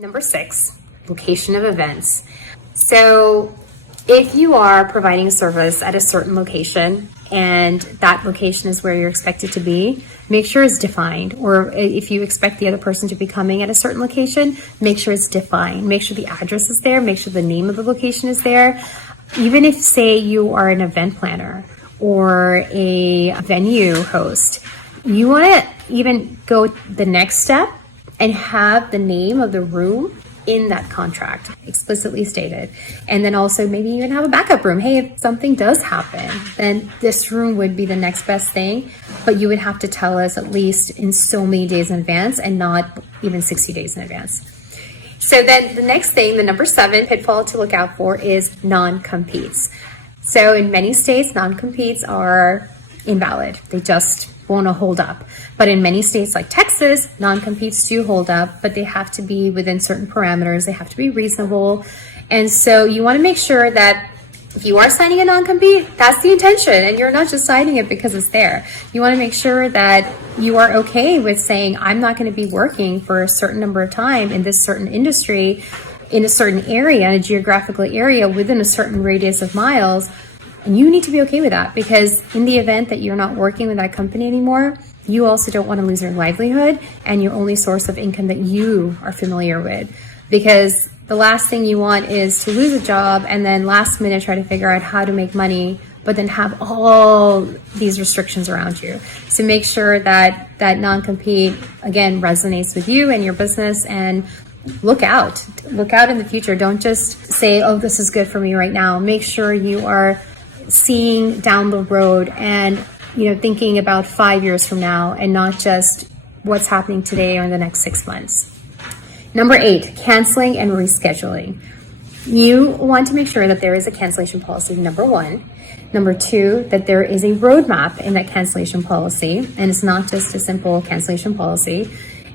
Number 6, location of events. So if you are providing a service at a certain location and that location is where you're expected to be, make sure it's defined. Or if you expect the other person to be coming at a certain location, make sure it's defined. Make sure the address is there. Make sure the name of the location is there. Even if, say, you are an event planner or a venue host, you want to even go the next step and have the name of the room in that contract explicitly stated. And then also maybe even have a backup room. Hey, if something does happen, then this room would be the next best thing, but you would have to tell us at least in so many days in advance and not even 60 days in advance. So then the next thing, the number 7 pitfall to look out for is non-competes. So in many states, non-competes are invalid. They just won't hold up. But in many states like Texas, non-competes do hold up, but they have to be within certain parameters. They have to be reasonable. And so you want to make sure that if you are signing a non-compete, that's the intention, and you're not just signing it because it's there. You want to make sure that you are okay with saying, I'm not going to be working for a certain number of time in this certain industry, in a certain area, in a geographical area, within a certain radius of miles. And you need to be okay with that, because in the event that you're not working with that company anymore, you also don't want to lose your livelihood and your only source of income that you are familiar with. Because the last thing you want is to lose a job and then last minute try to figure out how to make money, but then have all these restrictions around you. So make sure that that non-compete, again, resonates with you and your business, and look out in the future. Don't just say, oh, this is good for me right now. Make sure you are seeing down the road and, thinking about 5 years from now and not just what's happening today or in the next 6 months. Number 8, canceling and rescheduling. You want to make sure that there is a cancellation policy, number 1. Number 2, that there is a roadmap in that cancellation policy, and it's not just a simple cancellation policy.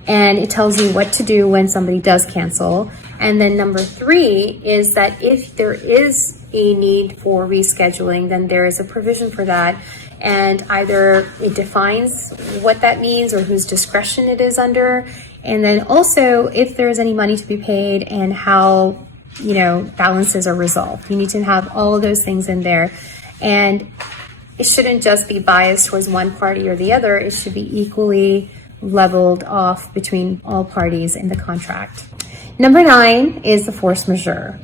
And it tells you what to do when somebody does cancel. And then number 3 is that if there is a need for rescheduling, then there is a provision for that. And either it defines what that means or whose discretion it is under. And then also if there is any money to be paid and how, balances are resolved. You need to have all of those things in there. And it shouldn't just be biased towards one party or the other. It should be equally leveled off between all parties in the contract. Number 9 is the force majeure.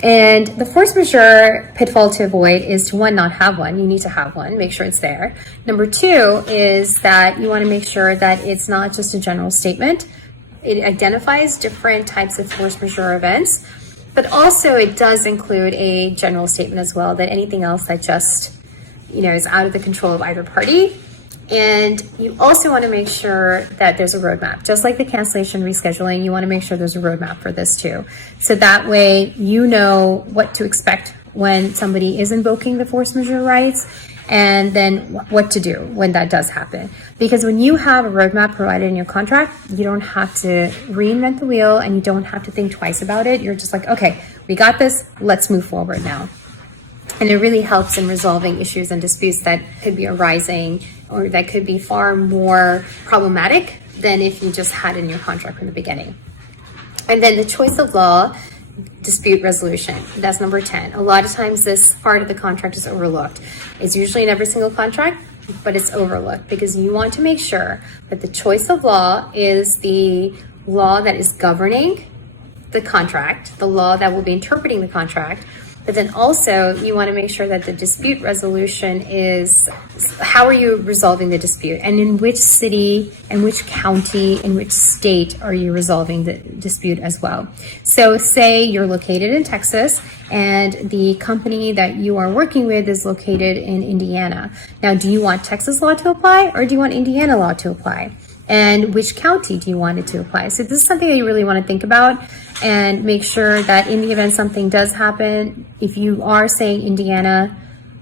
And the force majeure pitfall to avoid is to, 1, not have one. You need to have one, make sure it's there. Number 2 is that you want to make sure that it's not just a general statement. It identifies different types of force majeure events, but also it does include a general statement as well, that anything else that just, is out of the control of either party. And you also want to make sure that there's a roadmap. Just like the cancellation rescheduling, you want to make sure there's a roadmap for this too. So that way you know what to expect when somebody is invoking the force majeure rights, and then what to do when that does happen. Because when you have a roadmap provided in your contract, you don't have to reinvent the wheel and you don't have to think twice about it. You're just like, okay, we got this, let's move forward now. And it really helps in resolving issues and disputes that could be arising or that could be far more problematic than if you just had it in your contract from the beginning. And then the choice of law dispute resolution. That's number 10. A lot of times this part of the contract is overlooked. It's usually in every single contract, but it's overlooked because you want to make sure that the choice of law is the law that is governing the contract, the law that will be interpreting the contract. But then also you want to make sure that the dispute resolution is, how are you resolving the dispute? And in which city, in which county, in which state are you resolving the dispute as well? So say you're located in Texas and the company that you are working with is located in Indiana. Now, do you want Texas law to apply or do you want Indiana law to apply? And which county do you want it to apply? So this is something that you really want to think about and make sure that in the event something does happen, if you are saying Indiana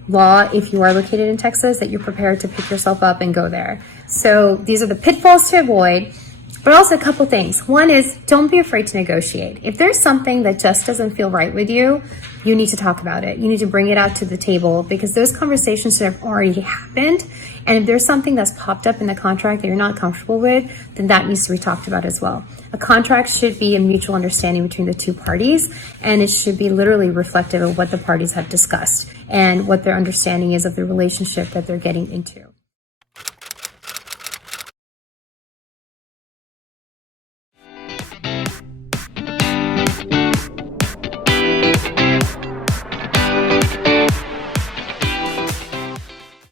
law, if you are located in Texas, that you're prepared to pick yourself up and go there. So these are the pitfalls to avoid. But also a couple things. One is, don't be afraid to negotiate. If there's something that just doesn't feel right with you, you need to talk about it. You need to bring it out to the table, because those conversations have already happened. And if there's something that's popped up in the contract that you're not comfortable with, then that needs to be talked about as well. A contract should be a mutual understanding between the two parties, and it should be literally reflective of what the parties have discussed and what their understanding is of the relationship that they're getting into.